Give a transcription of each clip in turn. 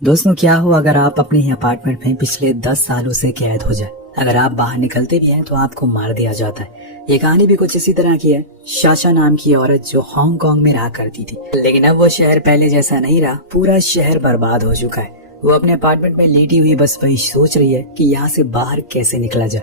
दोस्तों, क्या हो अगर आप अपने ही अपार्टमेंट में पिछले 10 सालों से कैद हो जाए। अगर आप बाहर निकलते भी हैं तो आपको मार दिया जाता है। ये कहानी भी कुछ इसी तरह की है। शाशा नाम की औरत जो हांगकांग में रहा करती थी, लेकिन अब वो शहर पहले जैसा नहीं रहा। पूरा शहर बर्बाद हो चुका है। वो अपने अपार्टमेंट में लेटी हुई बस वही सोच रही है कि यहाँ से बाहर कैसे निकला जाए।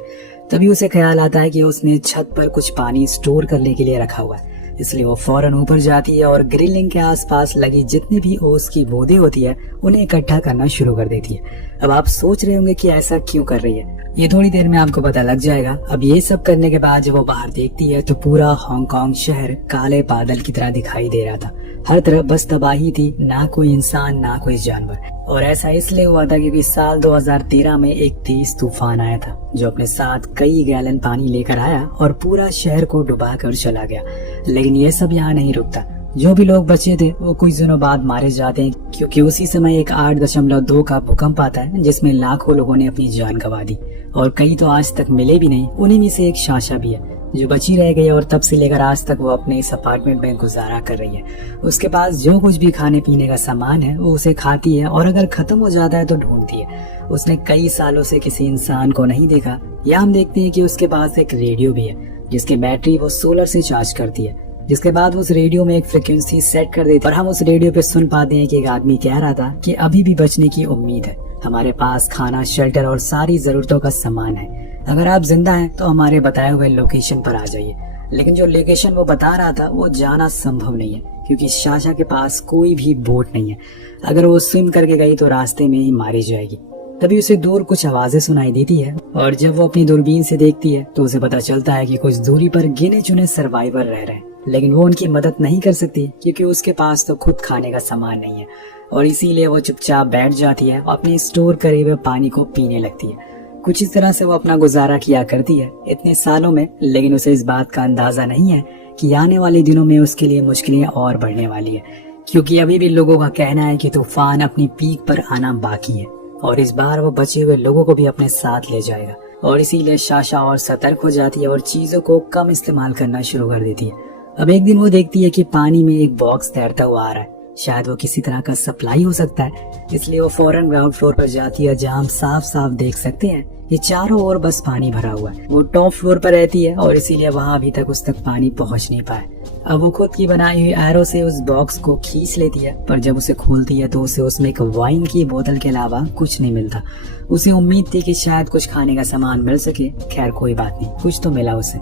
तभी उसे ख्याल आता है कि उसने छत पर कुछ पानी स्टोर करने के लिए रखा हुआ है। इसलिए वो फौरन ऊपर जाती है और ग्रिलिंग के आसपास लगी जितनी भी ओस की बूंदें होती है उन्हें इकट्ठा करना शुरू कर देती है। अब आप सोच रहे होंगे कि ऐसा क्यों कर रही है। ये थोड़ी देर में आपको पता लग जाएगा। अब ये सब करने के बाद जब वो बाहर देखती है तो पूरा हांगकांग शहर काले बादल की तरह दिखाई दे रहा था। हर तरफ बस तबाही थी, ना कोई इंसान ना कोई जानवर। और ऐसा इसलिए हुआ था क्योंकि साल 2013 में एक तेज तूफान आया था जो अपने साथ कई गैलन पानी लेकर आया और पूरा शहर को डुबा कर चला गया। लेकिन ये सब यहाँ नहीं रुकता। जो भी लोग बचे थे वो कुछ दिनों बाद मारे जाते हैं, क्योंकि उसी समय एक 8.2 का भूकंप आता है जिसमें लाखों लोगों ने अपनी जान गंवा दी और कई तो आज तक मिले भी नहीं। उन्हीं में से एक शाशा भी है जो बची रह गई और तब से लेकर आज तक वो अपने इस अपार्टमेंट में गुजारा कर रही है। उसके पास जो कुछ भी खाने पीने का सामान है वो उसे खाती है और अगर खत्म हो जाता है तो ढूंढती है। उसने कई सालों से किसी इंसान को नहीं देखा। या हम देखते हैं कि उसके पास एक रेडियो भी है जिसकी बैटरी वो सोलर से चार्ज करती है। जिसके बाद उस रेडियो में एक फ्रिक्वेंसी सेट कर देती है और हम उस रेडियो पे सुन पाते हैं कि एक आदमी कह रहा था कि अभी भी बचने की उम्मीद है। हमारे पास खाना, शेल्टर और सारी जरूरतों का सामान है। अगर आप जिंदा हैं तो हमारे बताए हुए लोकेशन पर आ जाइए। लेकिन जो लोकेशन वो बता रहा था वो जाना संभव नहीं है क्योंकि शाशा के पास कोई भी बोट नहीं है। अगर वो स्विम करके गई तो रास्ते में ही मारी जाएगी। तभी उसे दूर कुछ आवाजें सुनाई देती है और जब वो अपनी दूरबीन से देखती है तो उसे पता चलता है कि कुछ दूरी पर गिने चुने सर्वाइवर रह रहे हैं। लेकिन वो उनकी मदद नहीं कर सकती क्योंकि उसके पास तो खुद खाने का सामान नहीं है और इसीलिए वो चुपचाप बैठ जाती है और अपने स्टोर करे हुए पानी को पीने लगती है। कुछ इस तरह से वो अपना गुजारा किया करती है इतने सालों में। लेकिन उसे इस बात का अंदाजा नहीं है कि आने वाले दिनों में उसके लिए मुश्किलें और बढ़ने वाली है, क्योंकि अभी भी लोगों का कहना है कि तूफान अपनी पीक पर आना बाकी है और इस बार वो बचे हुए लोगों को भी अपने साथ ले जाएगा। और इसीलिए शाशा और सतर्क हो जाती है और चीजों को कम इस्तेमाल करना शुरू कर देती है। अब एक दिन वो देखती है कि पानी में एक बॉक्स तैरता हुआ आ रहा है। शायद वो किसी तरह का सप्लाई हो सकता है। इसलिए वो फौरन ग्राउंड फ्लोर पर जाती है जहाँ हम साफ साफ देख सकते हैं कि चारों ओर बस पानी भरा हुआ है। वो टॉप फ्लोर पर रहती है और इसीलिए वहाँ अभी तक उस तक पानी पहुँच नहीं पाए। अब वो खुद की बनाई हुई एरो से उस बॉक्स को खींच लेती है, पर जब उसे खोलती है तो उसे उसमें एक वाइन की बोतल के अलावा कुछ नहीं मिलता। उसे उम्मीद थी कि शायद कुछ खाने का सामान मिल सके। खैर कोई बात नहीं, कुछ तो मिला उसे।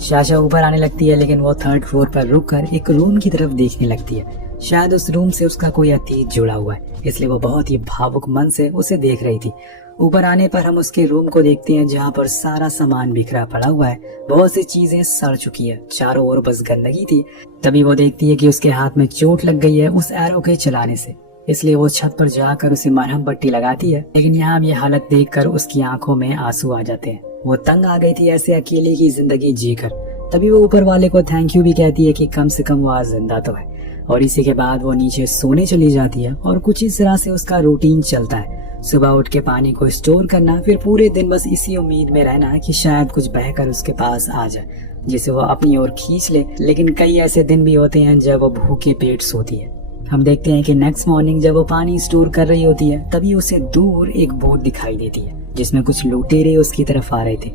शाशा ऊपर आने लगती है लेकिन वो 3rd फ्लोर पर रुककर एक रूम की तरफ देखने लगती है। शायद उस रूम से उसका कोई अतीत जुड़ा हुआ है, इसलिए वो बहुत ही भावुक मन से उसे देख रही थी। ऊपर आने पर हम उसके रूम को देखते हैं जहाँ पर सारा सामान बिखरा पड़ा हुआ है। बहुत सी चीजें सड़ चुकी है, चारों ओर बस गंदगी थी। तभी वो देखती है कि उसके हाथ में चोट लग गई है उस एरो के चलाने से। इसलिए वो छत पर जाकर उसे मरहम पट्टी लगाती है। लेकिन यहाँ ये हालत देखकर उसकी आंखों में आंसू आ जाते हैं। वो तंग आ गई थी ऐसे अकेले की जिंदगी जीकर। तभी वो ऊपर वाले को थैंक यू भी कहती है कि कम से कम वो आज जिंदा तो है। और इसी के बाद वो नीचे सोने चली जाती है और कुछ इस तरह से उसका रूटीन चलता है। सुबह उठ के पानी को स्टोर करना, फिर पूरे दिन बस इसी उम्मीद में रहना कि शायद कुछ बहकर उसके पास आ जाए जिसे वो अपनी ओर खींच ले। लेकिन कई ऐसे दिन भी होते हैं जब वो भूखे पेट सोती है। हम देखते हैं कि नेक्स्ट मॉर्निंग जब वो पानी स्टोर कर रही होती है तभी उसे दूर एक बोट दिखाई देती है जिसमें कुछ लुटेरे उसकी तरफ आ रहे थे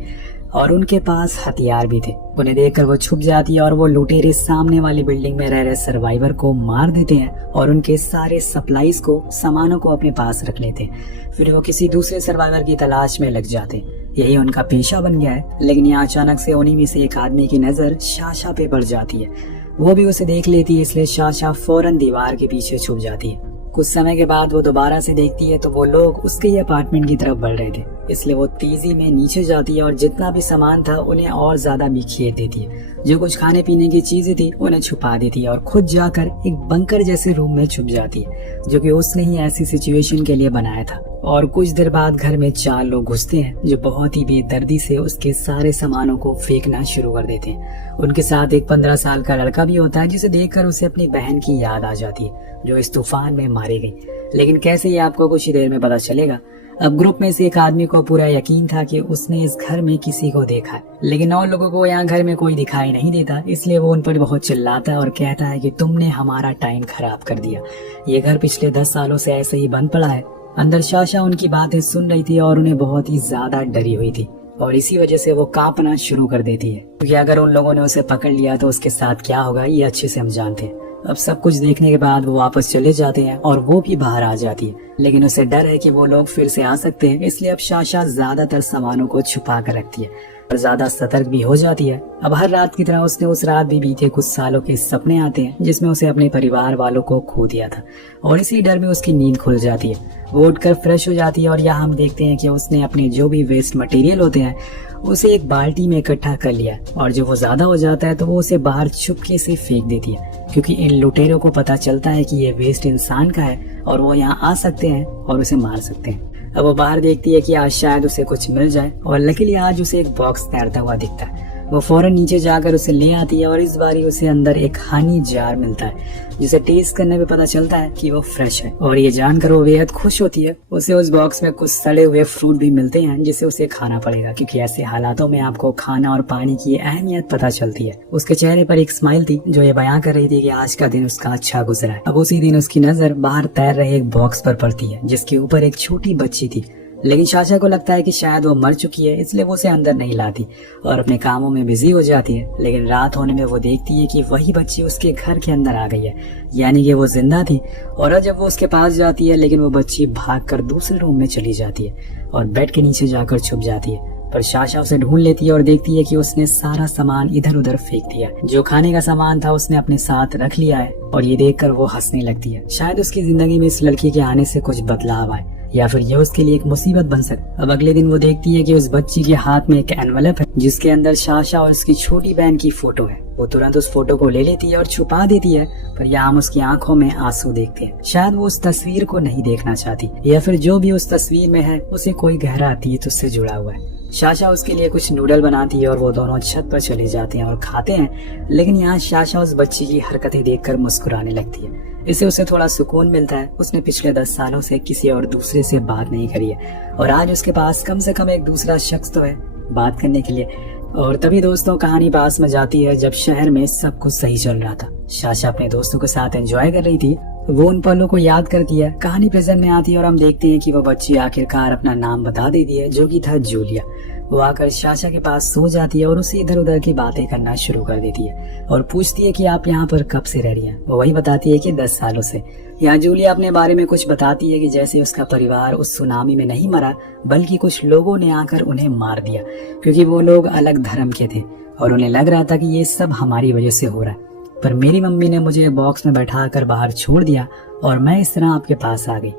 और उनके पास हथियार भी थे। उन्हें देखकर वो छुप जाती है और वो लुटेरे सामने वाली बिल्डिंग में रह रहे सर्वाइवर को मार देते हैं और उनके सारे सप्लाईज को, सामानों को अपने पास रख लेते हैं। फिर वो किसी दूसरे सर्वाइवर की तलाश में लग जाते हैं। यही उनका पेशा बन गया है। लेकिन यहाँ अचानक से उन्हीं में से एक आदमी की नजर शाशा पे पड़ जाती है। वो भी उसे देख लेती है, इसलिए शाशा फौरन दीवार के पीछे छुप जाती है। कुछ समय के बाद वो दोबारा से देखती है तो वो लोग उसके ही अपार्टमेंट की तरफ बढ़ रहे थे। इसलिए वो तेजी में नीचे जाती है और जितना भी सामान था उन्हें और ज्यादा बिखेर देती है। जो कुछ खाने पीने की चीजें थी उन्हें छुपा देती है और खुद जाकर एक बंकर जैसे रूम में छुप जाती है जो कि उसने ही ऐसी सिचुएशन के लिए बनाया था। और कुछ देर बाद घर में 4 लोग घुसते हैं जो बहुत ही बेदर्दी से उसके सारे सामानों को फेंकना शुरू कर देते हैं। उनके साथ एक 15 साल का लड़का भी होता है जिसे देखकर उसे अपनी बहन की याद आ जाती है जो इस तूफान में मारी गई। लेकिन कैसे, ये आपको कुछ ही देर में पता चलेगा। अब ग्रुप में से एक आदमी को पूरा यकीन था कि उसने इस घर में किसी को देखा है, लेकिन और लोगों को यहाँ घर में कोई दिखाई नहीं देता। इसलिए वो उन पर बहुत चिल्लाता है और कहता है कि तुमने हमारा टाइम खराब कर दिया। ये घर पिछले 10 सालों से ऐसे ही बंद पड़ा है अंदर साशा उनकी बातें सुन रही थी और उन्हें बहुत ही ज्यादा डरी हुई थी और इसी वजह से वो कांपना शुरू कर देती है, क्योंकि अगर उन लोगों ने उसे पकड़ लिया तो उसके साथ क्या होगा ये अच्छे से हम जानते हैं। अब सब कुछ देखने के बाद वो वापस चले जाते हैं और वो भी बाहर आ जाती है, लेकिन उसे डर है कि वो लोग फिर से आ सकते हैं, इसलिए अब साशा ज्यादातर सामानों को छुपा कर रखती है और ज्यादा सतर्क भी हो जाती है। अब हर रात की तरह उसने उस रात भी बीते कुछ सालों के सपने आते हैं जिसमें उसे अपने परिवार वालों को खो दिया था और इसी डर में उसकी नींद खुल जाती है। वो उठकर फ्रेश हो जाती है और यहाँ हम देखते हैं कि उसने अपने जो भी वेस्ट मटेरियल होते हैं उसे एक बाल्टी में इकट्ठा कर लिया और जब वो ज्यादा हो जाता है तो वो उसे बाहर चुपके से फेंक देती है, क्योंकि इन लुटेरों को पता चलता है कि ये वेस्ट इंसान का है और वो यहाँ आ सकते हैं और उसे मार सकते हैं। अब वो बाहर देखती है कि आज शायद उसे कुछ मिल जाए और लकीली आज उसे एक बॉक्स तैरता हुआ दिखता है। वो फौरन नीचे जाकर उसे ले आती है और इस बारी उसे अंदर एक हनी जार मिलता है जिसे टेस्ट करने पे पता चलता है कि वो फ्रेश है और ये जानकर वो बेहद खुश होती है। उसे उस बॉक्स में कुछ सड़े हुए फ्रूट भी मिलते हैं जिसे उसे खाना पड़ेगा, क्योंकि ऐसे हालातों में आपको खाना और पानी की अहमियत पता चलती है। उसके चेहरे पर एक स्माइल थी जो ये बयां कर रही थी कि आज का दिन उसका अच्छा गुजरा है। अब उसी दिन उसकी नजर बाहर तैर रहे एक बॉक्स पर पड़ती है जिसके ऊपर एक छोटी बच्ची थी, लेकिन साशा को लगता है कि शायद वो मर चुकी है, इसलिए वो उसे अंदर नहीं लाती और अपने कामों में बिजी हो जाती है। लेकिन रात होने में वो देखती है कि वही बच्ची उसके घर के अंदर आ गई है, यानी कि वो जिंदा थी। और जब वो उसके पास जाती है लेकिन वो बच्ची भागकर दूसरे रूम में चली जाती है और बेड के नीचे जाकर छुप जाती है। पर साशा उसे ढूंढ लेती है और देखती है कि उसने सारा सामान इधर उधर फेंक दिया। जो खाने का सामान था उसने अपने साथ रख लिया है और ये देखकर वो हंसने लगती है। शायद उसकी जिंदगी में इस लड़की के आने से कुछ बदलाव आए या फिर यह उसके लिए एक मुसीबत बन सकती। अब अगले दिन वो देखती है कि उस बच्ची के हाथ में एक एनवलप है जिसके अंदर साशा और उसकी छोटी बहन की फोटो है। वो तुरंत उस फोटो को ले लेती है और छुपा देती है, पर यहाँ हम उसकी आंखों में आंसू देखते हैं। शायद वो उस तस्वीर को नहीं देखना चाहती या फिर जो भी उस तस्वीर में है उसे कोई गहरा अतीत उससे जुड़ा हुआ है। साशा उसके लिए कुछ नूडल बनाती है और वो दोनों छत पर चले जाते हैं और खाते हैं, लेकिन यहाँ साशा उस बच्ची की हरकतें देखकर मुस्कुराने लगती है। इससे उसे थोड़ा सुकून मिलता है। उसने पिछले 10 सालों से किसी और दूसरे से बात नहीं करी है और आज उसके पास कम से कम एक दूसरा शख्स तो है बात करने के लिए। और तभी दोस्तों कहानी पास में जाती है जब शहर में सब कुछ सही चल रहा था। साशा अपने दोस्तों के साथ एंजॉय कर रही थी, वो उन पलों को याद करती है। कहानी प्रेजेंट में आती है और हम देखते हैं कि वो बच्ची आखिरकार अपना नाम बता देती है जो कि था जूलिया। वो आकर साशा के पास सो जाती है और उसे इधर उधर की बातें करना शुरू कर देती है और पूछती है कि आप यहाँ पर कब से रह रही हैं। वो वही बताती है कि 10 सालों से। यहाँ जूलिया अपने बारे में कुछ बताती है कि जैसे उसका परिवार उस सुनामी में नहीं मरा बल्कि कुछ लोगों ने आकर उन्हें मार दिया, क्योंकि वो लोग अलग धर्म के थे और उन्हें लग रहा था कि ये सब हमारी वजह से हो रहा है। पर मेरी मम्मी ने मुझे बॉक्स में बैठा कर बाहर छोड़ दिया और मैं इस तरह आपके पास आ गई।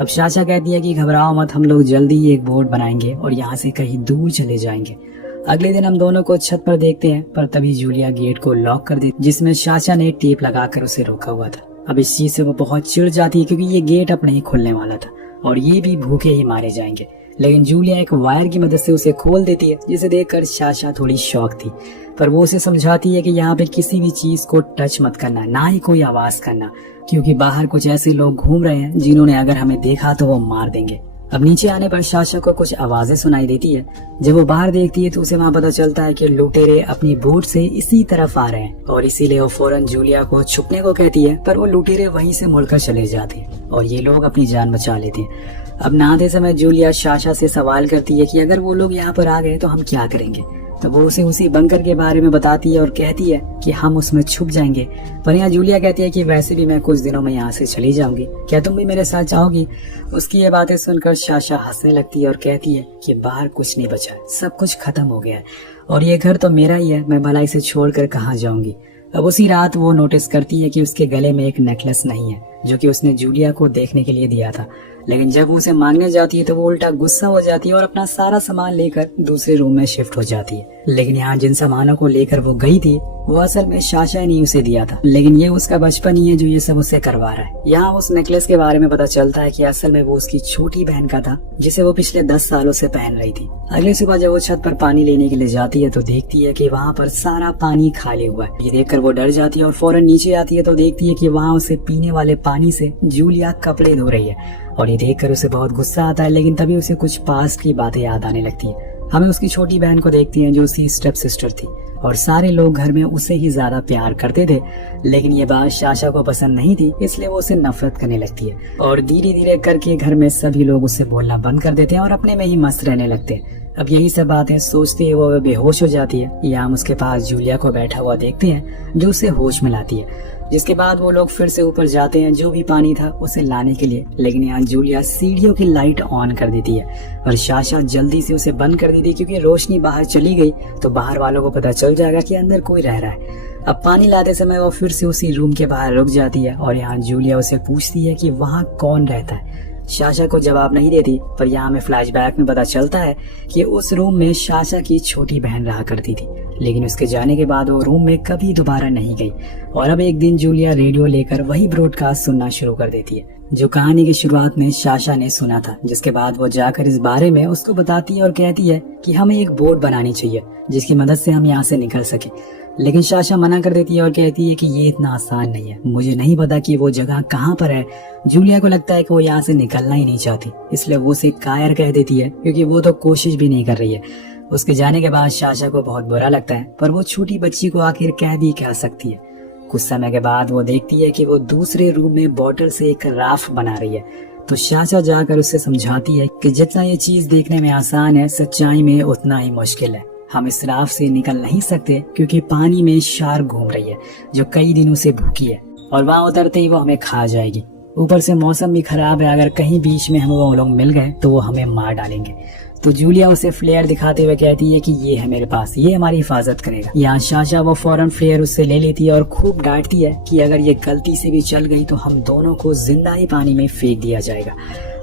अब साशा कहती है कि घबराओ मत, हम लोग जल्दी ही एक बोट बनाएंगे और यहाँ से कहीं दूर चले जाएंगे। अगले दिन हम दोनों को छत पर देखते हैं, पर तभी जूलिया गेट को लॉक कर देती जिसमें साशा ने टेप लगाकर उसे रोका हुआ था। अब इस चीज से वो बहुत चिढ़ जाती है क्योंकि ये गेट अब नहीं खुलने वाला था और ये भी भूखे ही मारे जाएंगे। लेकिन जूलिया एक वायर की मदद से उसे खोल देती है, जिसे देखकर साशा थोड़ी शॉक थी, पर वो उसे समझाती है कि यहाँ पे किसी भी चीज को टच मत करना, ना ही कोई आवाज करना, क्योंकि बाहर कुछ ऐसे लोग घूम रहे हैं जिन्होंने अगर हमें देखा तो वो मार देंगे। अब नीचे आने पर साशा को कुछ आवाजें सुनाई देती है। जब वो बाहर देखती है तो उसे वहाँ पता चलता है कि लुटेरे अपनी बोट से इसी तरफ आ रहे हैं और इसीलिए वो फौरन जूलिया को छुपने को कहती है, पर वो लुटेरे वहीं से मुड़कर चले जाते हैं और ये लोग अपनी जान बचा लेते हैं। अब नहाते समय जूलिया साशा से सवाल करती है कि अगर वो लोग यहाँ पर आ गए तो हम क्या करेंगे। तो वो उसे उसी बंकर के बारे में बताती है और कहती है कि हम उसमें छुप जाएंगे। पर यहाँ जूलिया कहती है कि वैसे भी मैं कुछ दिनों में यहाँ से चली जाऊंगी, क्या तुम भी मेरे साथ जाओगी। उसकी ये बातें सुनकर साशा हंसने लगती है और कहती है कि बाहर कुछ नहीं बचा, सब कुछ खत्म हो गया है और ये घर तो मेरा ही है, मैं भला इसे छोड़कर कहाँ जाऊंगी। अब उसी रात वो नोटिस करती है कि उसके गले में एक नेकलेस नहीं है जो कि उसने जूलिया को देखने के लिए दिया था, लेकिन जब वो उसे मांगने जाती है तो वो उल्टा गुस्सा हो जाती है और अपना सारा सामान लेकर दूसरे रूम में शिफ्ट हो जाती है। लेकिन यहाँ जिन सामानों को लेकर वो गई थी वो असल में साशा ने उसे दिया था, लेकिन ये उसका बचपन ही है जो ये सब उसे करवा रहा है। यहाँ उस नेकलेस के बारे में पता चलता है कि असल में वो उसकी छोटी बहन का था जिसे वो पिछले 10 सालों से पहन रही थी। अगली सुबह जब वो छत पर पानी लेने के लिए जाती है तो देखती है कि वहाँ पर सारा पानी खाली हुआ है। ये देखकर वो डर जाती है और फौरन नीचे आती है तो देखती है कि वहाँ उसे पीने वाले पानी से जूलिया कपड़े धो रही है और ये देखकर उसे बहुत गुस्सा आता है। लेकिन तभी उसे कुछ पास्ट की बातें याद आने लगती है हमें उसकी छोटी बहन को देखती हैं जो उसकी स्टेप सिस्टर थी और सारे लोग घर में उसे ही ज्यादा प्यार करते थे, लेकिन ये बात साशा को पसंद नहीं थी, इसलिए वो उसे नफरत करने लगती है और धीरे धीरे करके घर में सभी लोग उससे बोलना बंद कर देते हैं और अपने में ही मस्त रहने लगते हैं। अब यही सब बातें सोचते ही वो बेहोश हो जाती है। यहाँ हम उसके पास जूलिया को बैठा हुआ देखते हैं जो उसे होश में लाती है, जिसके बाद वो लोग फिर से ऊपर जाते हैं जो भी पानी था उसे लाने के लिए, लेकिन यहाँ जूलिया सीढ़ियों की लाइट ऑन कर देती है और साशा जल्दी से उसे बंद कर देती है क्योंकि रोशनी बाहर चली गई तो बाहर वालों को पता चल जाएगा कि अंदर कोई रह रहा है। अब पानी लाते समय वो फिर से उसी रूम के बाहर रुक जाती है और यहाँ जूलिया उसे पूछती है कि वहाँ कौन रहता है। साशा को जवाब नहीं देती, पर यहाँ हमें फ्लैशबैक में पता चलता है कि उस रूम में साशा की छोटी बहन रहा करती थी, लेकिन उसके जाने के बाद वो रूम में कभी दोबारा नहीं गई। और अब एक दिन जूलिया रेडियो लेकर वही ब्रॉडकास्ट सुनना शुरू कर देती है जो कहानी की शुरुआत में साशा ने सुना था, जिसके बाद वो जाकर इस बारे में उसको बताती है और कहती है कि हमें एक बोट बनानी चाहिए जिसकी मदद से हम यहाँ से निकल सके। लेकिन साशा मना कर देती है और कहती है कि ये इतना आसान नहीं है, मुझे नहीं पता कि वो जगह कहाँ पर है। जूलिया को लगता है कि वो यहाँ से निकलना ही नहीं चाहती, इसलिए वो उसे कायर कह देती है क्योंकि वो तो कोशिश भी नहीं कर रही है। उसके जाने के बाद साशा को बहुत बुरा लगता है, पर वो छोटी बच्ची को आखिर कह भी क्या सकती है। कुछ समय के बाद वो देखती है कि वो दूसरे रूम में बॉटल से एक राफ्ट बना रही है, तो साशा जाकर उसे समझाती है कि जितना ये चीज देखने में आसान है सच्चाई में उतना ही मुश्किल है। हम इस राफ्ट से निकल नहीं सकते क्योंकि पानी में शार्क घूम रही है जो कई दिनों से भूखी है और वहाँ उतरते ही वो हमें खा जाएगी। ऊपर से मौसम भी खराब है, अगर कहीं बीच में हम वो लोग मिल गए तो वो हमें मार डालेंगे। तो जूलिया उसे फ्लेयर दिखाते हुए कहती है कि ये है मेरे पास, ये हमारी हिफाजत करेगा। यहाँ साशा वो फौरन फ्लेयर उससे ले लेती है और खूब डांटती है कि अगर ये गलती से भी चल गई तो हम दोनों को जिंदा ही पानी में फेंक दिया जाएगा।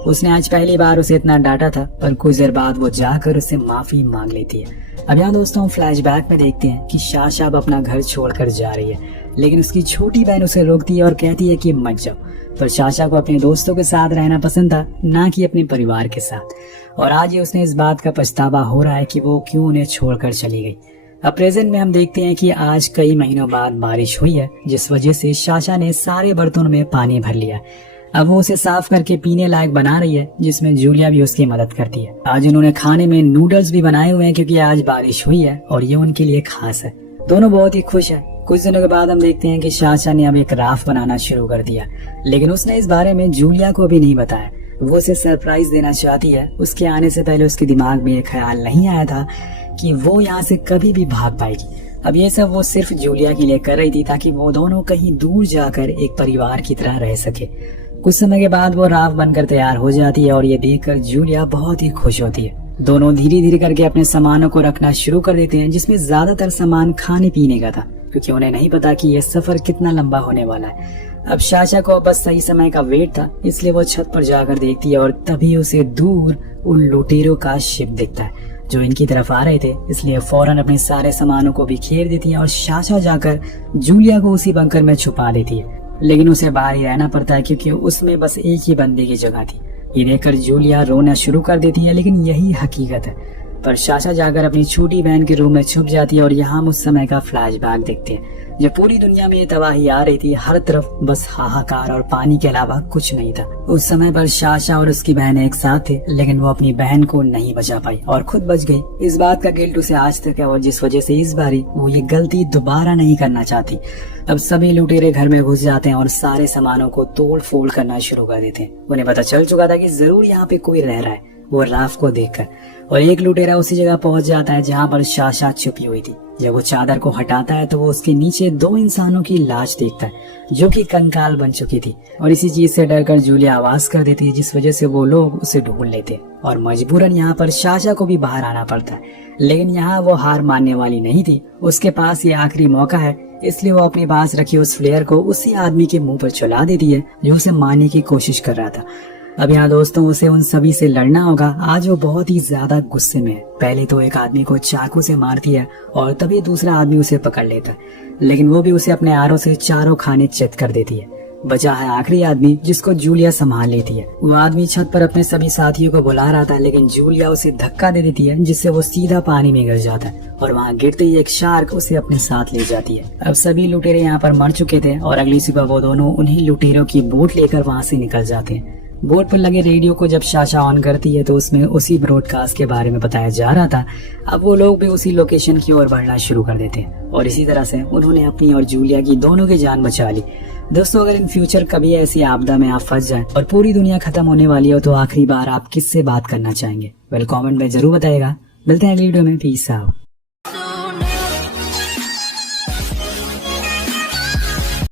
उसने आज पहली बार उसे इतना डांटा था, पर कुछ देर बाद वो जाकर उससे माफी मांग लेती है। अब यहाँ दोस्तों फ्लैशबैक में देखते हैं कि साशा अब अपना घर छोड़कर जा रही है, लेकिन उसकी छोटी बहन उसे रोकती है और कहती है कि मत जाओ। पर साशा को अपने दोस्तों के साथ रहना पसंद था, ना कि अपने परिवार के साथ, और आज ये उसने इस बात का पछतावा हो रहा है कि वो क्यों उन्हें छोड़कर चली गई। अब प्रेजेंट में हम देखते हैं कि आज कई महीनों बाद बारिश हुई है, जिस वजह से साशा ने सारे बर्तनों में पानी भर लिया। अब वो उसे साफ करके पीने लायक बना रही है, जिसमें जूलिया भी उसकी मदद करती है। आज उन्होंने खाने में नूडल्स भी बनाए हुए हैं क्योंकि आज बारिश हुई है और ये उनके लिए खास है। दोनों बहुत ही खुश हैं। कुछ दिनों के बाद हम देखते हैं कि साशा ने अब एक राफ्ट बनाना शुरू कर दिया, लेकिन उसने इस बारे में जूलिया को भी नहीं बताया। वो उसे सरप्राइज देना चाहती है। उसके आने से पहले उसके दिमाग में ये ख्याल नहीं आया था कि वो यहाँ से कभी भी भाग पाएगी। अब ये सब वो सिर्फ जूलिया के लिए कर रही थी ताकि वो दोनों कहीं दूर जाकर एक परिवार की तरह रह सके। कुछ समय के बाद वो राफ्ट बनकर तैयार हो जाती है और ये देखकर जूलिया बहुत ही खुश होती है। दोनों धीरे धीरे करके अपने सामानों को रखना शुरू कर देते हैं, जिसमें ज्यादातर सामान खाने पीने का था, क्योंकि उन्हें नहीं पता कि यह सफर कितना लंबा होने वाला है। अब साशा को बस सही समय का वेट था, इसलिए वो छत पर जाकर देखती है और तभी उसे दूर उन लुटेरों का शिप दिखता है जो इनकी तरफ आ रहे थे। इसलिए फौरन अपने सारे सामानों को बिखेर देती है और साशा जाकर जूलिया को उसी बंकर में छुपा देती है, लेकिन उसे बाहर ही रहना पड़ता है क्योंकि उसमें बस एक ही बंदे की जगह थी। ये देखकर जूलिया रोना शुरू कर देती है, लेकिन यही हकीकत है। पर साशा जाकर अपनी छोटी बहन के रूम में छुप जाती है और यहाँ हम उस समय का फ्लैशबैक देखते हैं जब पूरी दुनिया में ये तबाही आ रही थी। हर तरफ बस हाहाकार और पानी के अलावा कुछ नहीं था। उस समय पर साशा और उसकी बहन एक साथ थे, लेकिन वो अपनी बहन को नहीं बचा पाई और खुद बच गई। इस बात का गिल्ट उसे आज तक है और जिस वजह से इस बारी वो ये गलती दोबारा नहीं करना चाहती। अब सभी लुटेरे घर में घुस जाते हैं और सारे सामानों को तोड़ फोड़ करना शुरू कर देते हैं। उन्हें पता चल चुका था कि जरूर यहाँ पे कोई रह रहा है, वो राफ्ट को देखकर, और एक लुटेरा उसी जगह पहुंच जाता है जहाँ पर साशा छुपी हुई थी। जब वो चादर को हटाता है तो वो उसके नीचे 2 इंसानों की लाश देखता है जो कि कंकाल बन चुकी थी, और इसी चीज से डरकर जूलिया आवाज कर देती है, जिस वजह से वो लोग उसे ढूंढ लेते और मजबूरन यहाँ पर साशा को भी बाहर आना पड़ता है। लेकिन यहाँ वो हार मानने वाली नहीं थी। उसके पास ये आखिरी मौका है, इसलिए वो अपने पास रखी उस फ्लेयर को उसी आदमी के मुंह पर चला देती है जो उसे मारने की कोशिश कर रहा था। अब यहाँ दोस्तों उसे उन सभी से लड़ना होगा। आज वो बहुत ही ज्यादा गुस्से में है। पहले तो एक आदमी को चाकू से मारती है और तभी दूसरा आदमी उसे पकड़ लेता है, लेकिन वो भी उसे अपने आरों से चारों खाने चित कर देती है। बचा है आखिरी आदमी जिसको जूलिया संभाल लेती है। वो आदमी छत पर अपने सभी साथियों को बुला रहा था, लेकिन जूलिया उसे धक्का दे देती है जिससे वो सीधा पानी में गिर जाता है और वहाँ गिरते ही एक शार्क उसे अपने साथ ले जाती है। अब सभी लुटेरे यहाँ पर मर चुके थे और अगली सुबह वो दोनों उन्हीं लुटेरों की बोट लेकर वहाँ से निकल जाते हैं। बोर्ड पर लगे रेडियो को जब साशा ऑन करती है तो उसमें उसी ब्रॉडकास्ट के बारे में बताया जा रहा था। अब वो लोग भी उसी लोकेशन की ओर बढ़ना शुरू कर देते हैं और इसी तरह से उन्होंने अपनी और जूलिया की दोनों की जान बचा ली। दोस्तों, अगर इन फ्यूचर कभी ऐसी आपदा में आप फंस जाएं और पूरी दुनिया खत्म होने वाली हो तो आखिरी बार आप किससे बात करना चाहेंगे? वेल कमेंट में जरूर बताइएगा। मिलते हैं अगली वीडियो में। Peace out.